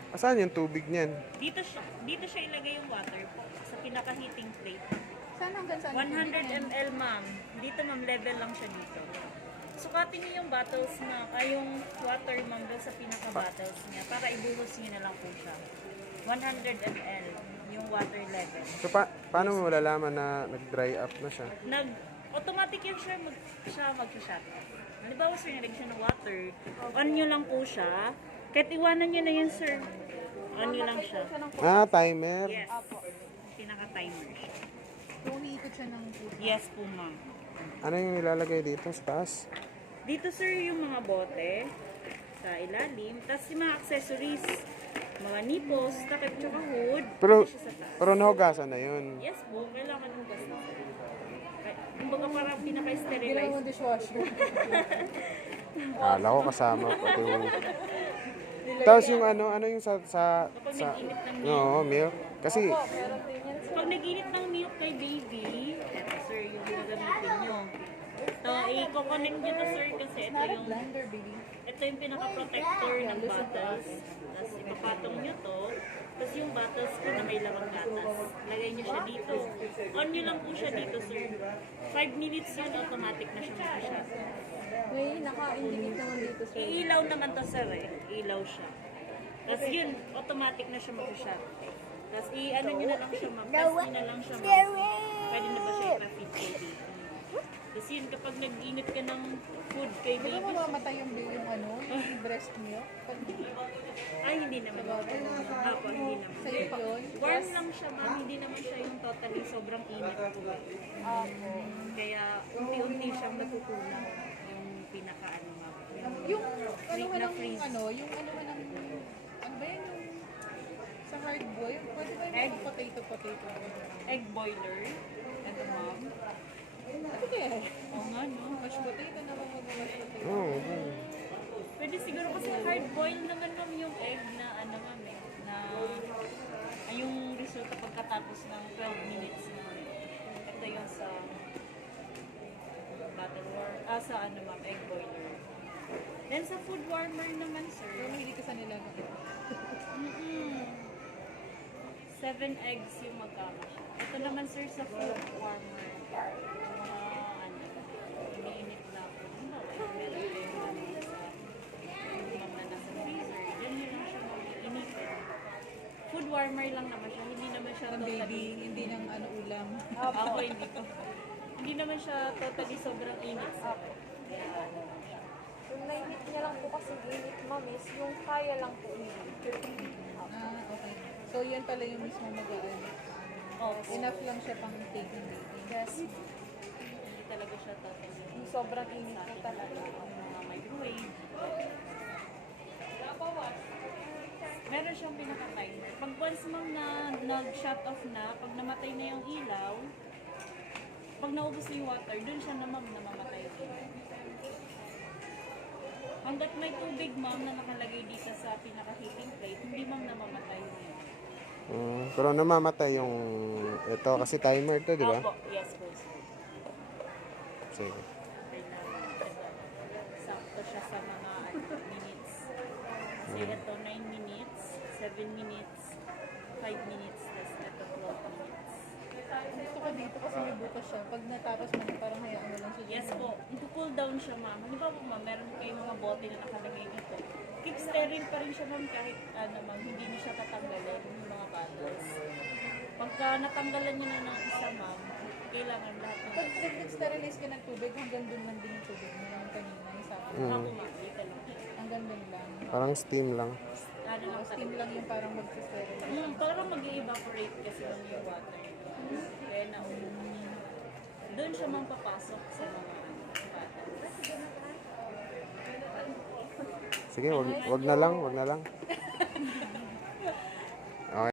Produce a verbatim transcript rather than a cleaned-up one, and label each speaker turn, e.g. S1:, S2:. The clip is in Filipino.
S1: Asan yung tubig niyan?
S2: Dito siya, dito siya ilagay yung water po sa pinaka-heating plate.
S3: Saan hanggang saan?
S2: one hundred milliliters ma'am. Dito ma'am, level lang siya dito. Sukatin niyo yung bottles na, ay yung water ma'am doon sa pinaka-bottles niya para ibuhos niyo na lang po siya. one hundred milliliters yung water level.
S1: So, pa paano mo malalaman na nag-dry up na siya?
S2: Nag, automatic yan siya, mag, siya mag-shut off. Halimbawa sir, nilagay siya ng water, on nyo lang po siya. Kahit iwanan nyo na yun sir, on nyo lang siya.
S1: Ah, timer.
S2: Yes, pinaka-timer siya.
S3: So, umiikot siya ng puso.
S2: Yes po ma'am.
S1: Ano yung nilalagay dito sa taas?
S2: Dito sir yung mga bote sa ilalim, tapos yung mga accessories, mga nipples, takip tsaka hood,
S1: Pero,
S2: dito siya sa taas.
S1: pero nahugasan na yun.
S2: Yes po, kailangan hugas na sir. Kumbaga parang
S3: Hindi naman
S2: pinaka-sterilize.
S3: dishwasher.
S1: Akala ko kasama pati yung... Tapos yung ano, ano yung sa... sa,
S2: Kapag
S1: sa
S2: nag-init ng milk,
S1: no, milk. Kasi,
S3: Meron din yan.
S2: pag nag-init ng milk kay baby, eto sir, yung gagamitin nyo. So, i-coconnect nyo to sir kasi ito
S3: Not a
S2: yung,
S3: blender, baby.
S2: ito yung pinaka-protector ng bottles. Tapos ipapatong nyo to. Tapos yung bottles ko na may lamang gatas. Lagay nyo siya dito. On nyo lang po siya dito sir. five minutes yun, automatic na siya mag-shot.
S3: May naka-indicate naman dito, sir.
S2: Iilaw naman to sir eh. Ilaw siya. Tapos yun, automatic na siya mag-shot. Tapos i-ano nyo na lang siya ma'am. Tapos nyo na lang siya ma'am. Pwede na ba siya ipa-feed kay baby? Tapos yun, kapag nag-init ka ng food kay
S3: Di ba
S2: baby,
S3: mamamatay yung, yung ano, yung breast milk? Pag
S2: ay hindi naman. Apo, hindi naman.
S3: sa'yo yun?
S2: Warm lang siya ma'am, hindi naman siya yung totally sobrang init po.
S3: Ako.
S2: Kaya unti-unti siyang natutunan yung pinaka-ano ma'am.
S3: Yung ano man
S2: na
S3: ng
S2: freeze.
S3: ano, yung ano man ng, ano ba yan yung sa hard boil? Pwede ba
S2: Egg.
S3: yung potato, potato?
S2: Egg boiler. Ito ma'am.
S3: Ano kaya?
S2: Oo nga no.
S3: Mashed potato naman mag-mashed potato.
S1: oh, okay.
S2: Pwede siguro kasi hard boil naman ma'am yung egg na ano ma'am eh, na ay, yung resulta pagkatapos ng twelve minutes na ito yung sa bottle war ah sa ano ma'am egg boiler. Then sa food warmer naman sir.
S3: Pero hindi ka sa nilaga.
S2: Mm-mm. Seven eggs yung magkama siya. Ito naman sir sa food warmer. Mga ano, iniinit na po. Meron kayong ano sa yung mga nasa freezer. Yan yun lang siya mag-initin. Food warmer lang naman siya. Hindi naman siya
S3: Ng
S2: totally...
S3: baby, hindi ng ano ulam.
S2: Ako hindi ko. Hindi naman siya totally sobrang init. Sir. Kaya ano lang siya.
S4: Yung nainit niya lang po kasi init ma'am is yung kaya lang po init.
S3: Ah, okay. So, yan pala yung mismo mag-aan.
S2: Oh,
S3: Enough lang siya pang take and baby.
S4: Yes.
S2: hindi talaga siya totally
S4: Yung sobrang init po talaga.
S2: mga microwave. Meron siyang pinaka-timer. Pag once ma'am na nag-shut off na, pag namatay na yung ilaw, pag naubos na yung water, dun siya na ma'am namamatay din. Hanggat may tubig ma'am na nakalagay dito sa pinaka-heating plate, hindi ma'am namamatay yun.
S1: Mm, pero namamatay yung... Ito kasi timer to, di ba?
S2: Opo, yes po. sir.
S1: Sige.
S2: Kailangan, ito, sakto siya sa mga ano, minutes. Kasi ito nine minutes, seven minutes, five minutes, tapos ito twelve minutes.
S3: Gusto ko dito kasi may butas siya. Pag natapos mo, parang hayaan mo lang siya.
S2: Yes po, i-cool down siya ma'am. Halimbawa po ma'am, meron kayong mga bote na nakalagay dito. Keep sterile pa rin siya ma'am kahit ano ma'am, hindi niyo siya tatanggalin yung mga bottles. Pagka natanggalan niyo na ng isa ma'am, kailangan lahat ng
S3: Pag nag-sterilize ka ng tubig, hanggang dun lang din yung tubig mo yung kanina. Yung sa akin.
S1: Mm.
S2: ako ma'am, dito lang.
S3: Hanggang dun lang.
S1: Parang steam lang.
S2: Ano lang
S3: Steam
S2: talaga.
S3: lang yung parang mag-sterilize.
S2: Hmm, parang mag-evaporate kasi ma'am yung water. Kaya na doon siya mang papasok sa mga ano, bottles.
S1: Sige, wag, wag na lang, wag na lang.